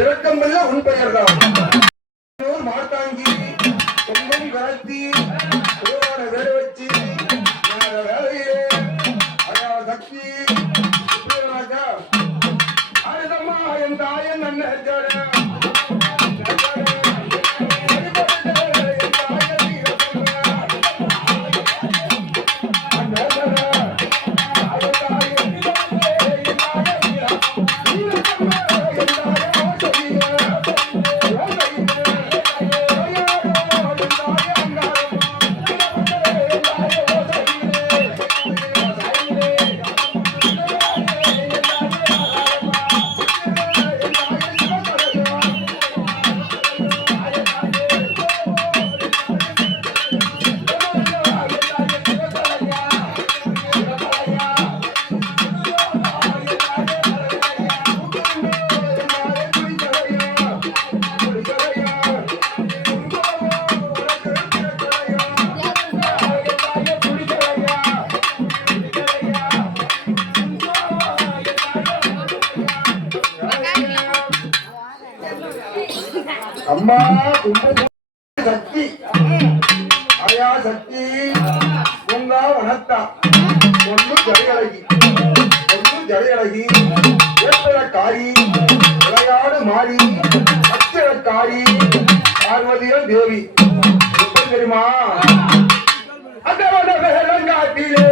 இரக்கமில்ல உன் பெயர் தான் மாட்டாங்கி பொங்கல் கலத்தி வேற வச்சு வேலையிலே சக்தி அழுதம்மா என் தாயன் அண்ணன் அம்மா சக்தி ஆயா சக்தி பூங்கா வனத்தா ஒன்று ஜடையழகி ஏற்றக்காரி விளையாடு மாறி அச்சரக்காரி பார்வதியல் தேவி எப்படி தெரியுமா அந்த வேலங்காட்டிலே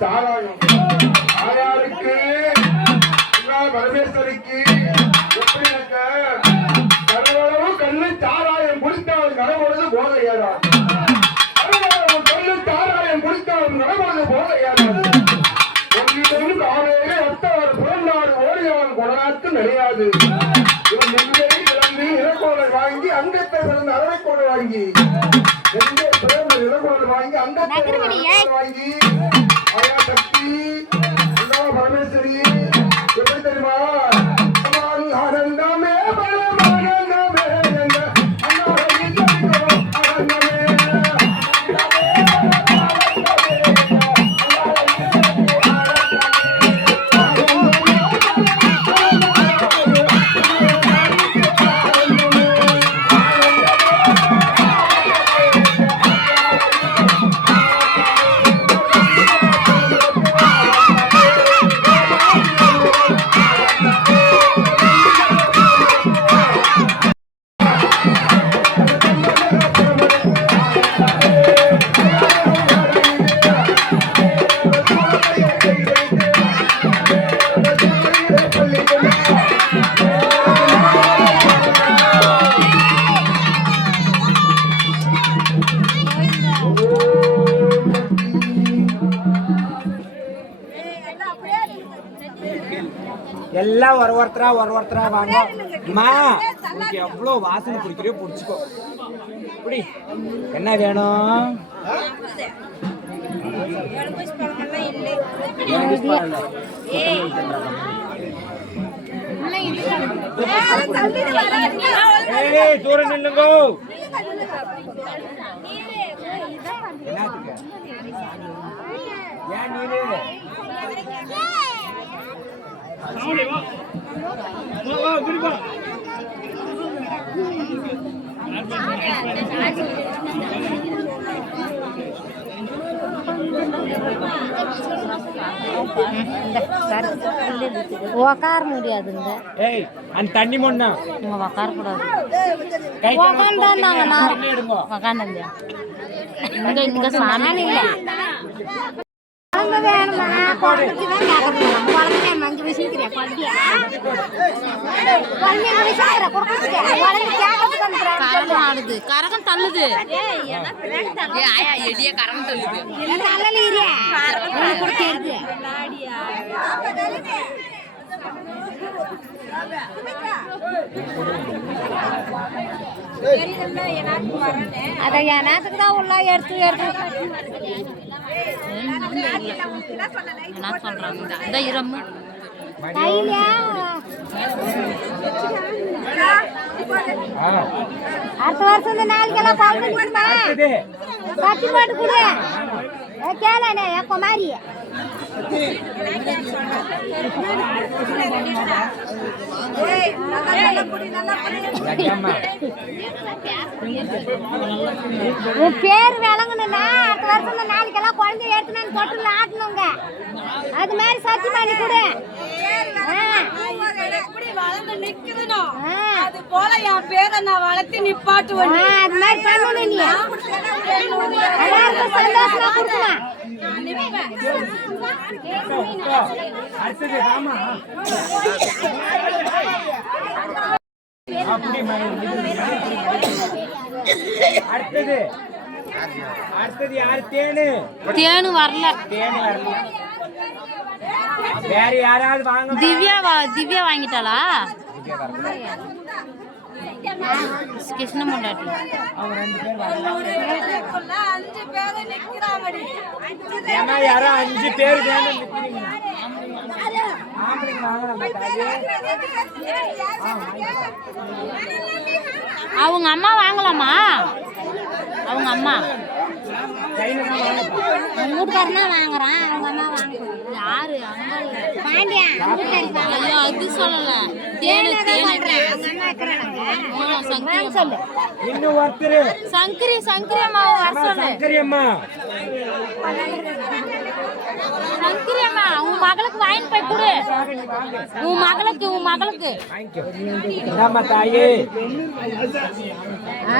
சாராயம் ஆயாருக்கு பரமேஸ்வரிக்கு எப்படி கருவளவு கண்ணு சாராயம் குடித்தவன் கடவுளது போத ஏறாது கண்ணு சாராயம் குடித்தவன் கடவுளது போத ஏறாது ஒன்றிலும் காலையிலே அத்தவர் புறநாடு ஓடியவன் கொடநாட்டு நிலையாது இவன் நெல்லை இழந்து இலக்கோலை வாங்கி அங்கத்தை பிறந்த அரவைக்கோலை வாங்கி எங்கே பிறந்த இலக்கோலை வாங்கி அங்கத்தை வாங்கி ஆயா சக்தி பரமேஸ்வரி எப்படி தெரியுமா ஆனந்தமே பரமானந்தமே எல்லாம் ஒரு ஒருத்தரா வாங்க அம்மா உனக்கு எவ்வளோ வாசனை பிடிக்கிறியோ பிடிச்சிக்கோ இப்படி என்ன வேணும் தூரம் நில்லுங்க ஏன் நீரு உக்கார முடியாதுங்க. அந்த தண்ணி மொன்னா நீங்க உக்கார கூடாது. உக்காந்து இங்க சாமி இல்ல குழந்தை வேணுமா? குழந்தைக்கு தான் கேட்கணும். குழந்தை மஞ்சள் வச்சுக்கிறேன். குழந்தைய வச்சுக்கிறேன். கொடுக்குறதுக்கு குழந்தை கேட்கறதுக்கு வந்துடுறேன். கரகம் ஆடுது, கரகம் தள்ளுது. ஆயா எடிய கரகம் தள்ளுது. தள்ளலீரியா கொடுக்கிறது. அத ஏனாத்துக்கு தான் உள்ள எடுத்து என்ன சொல்றாங்க இந்த இரம்மு கையில அடுத்த வருஷம் இந்த நாளைக்கெல்லாம் குழந்தை கொடுமா கட்டி போட்டு கொடு கேளனே என் குமாரி உன் பேர் விளங்கணும்னா அடுத்த வருஷம் இந்த நாளைக்கெல்லாம் குழந்தைய எடுத்துன்னு தொட்டில் ஆட்டணுங்க அது மாதிரி சத்தி பண்ணி கொடு எப்படி வளர்ந்து நிக்குதுனோ அது போல என் பேரை நான் வளர்த்து நிப்பாட்டுவேன். அது மாதிரி பண்ணணும் நீ எல்லாருக்கும் சந்தோஷமா கொடுக்கலாம். அடுத்தது ஆமா அப்படி அடுத்தது அடுத்தது யாரு தேனு தேனு வரல. தேனு வரல. வேற யாராவது வாங்க. திவ்யா வாங்கிட்டாளா? கிருஷ்ண முண்டாட்டி அவங்க 2 பேர் வரல. 5 பேரை நிக்கிறாங்கடி. ஏமா யாரோ 5 பேர் வேணும் நிக்கிறீங்க. ஆம்பளைங்க வாங்கலாம் அவங்க அம்மா வாங்கலாமா? அவங்க அம்மா அவங்க வீட்டுக்காரனா வாங்குறான் அவங்க அம்மா வாங்குறான். யாரு? பாண்டியா ஐயோ அது சொல்லல. தேனு தேனு சொல்லு இன்னும் ஒருத்தர் சங்கரி அம்மா வர சொல்லு. சங்கரி அம்மா சங்கரி அம்மா உன் மகளுக்கு வாங்கிட்டு போய் கொடு. உன் மகளுக்கு வாங்கிக்கோ. என்னம்மா தாயே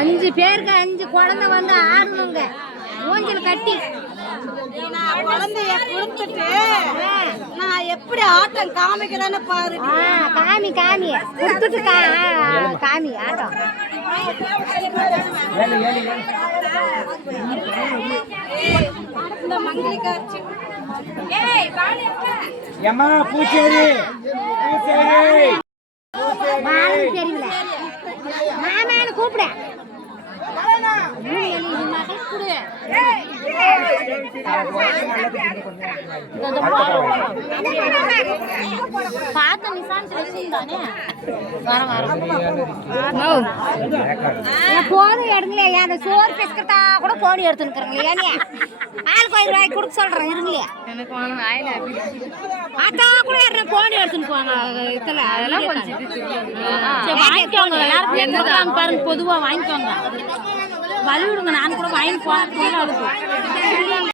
5 பேருக்கு 5 குழந்தை வந்து ஆடணுங்க ஊஞ்சல் கட்டி. நான் குழந்தைய கொடுத்துட்டு நான் எப்படி ஆட்டம் காமிக்கிறேன்னு பாரு. காமி கொடுத்துட்டு காமி ஆட்டம். இந்த மங்கிலி காட்சி ஏமா பூச்சேரி மாலன்னு தெரியல மாமான்னு கூப்பிட பார்த்த நிசாந்த் வச்சிருந்தானே போதும் எடுங்களே அந்த சோறு பிஸ்கட்டா கூட போடி எடுத்துருக்குறீங்களே ஏனே ஆளுக்கு 5 ரூபாய்க்கு கொடுக்க சொல்றேன் இருங்களே அத்தா கூட யாரும் போடி எடுத்துன்னு போவாங்க இதில் அதெல்லாம் வாங்கிக்கோங்க. எல்லாரும் பாருங்க பொதுவா வாங்கிக்கோங்க. வலி விடுங்க. நான் கூட வாங்கி போகிறேன்.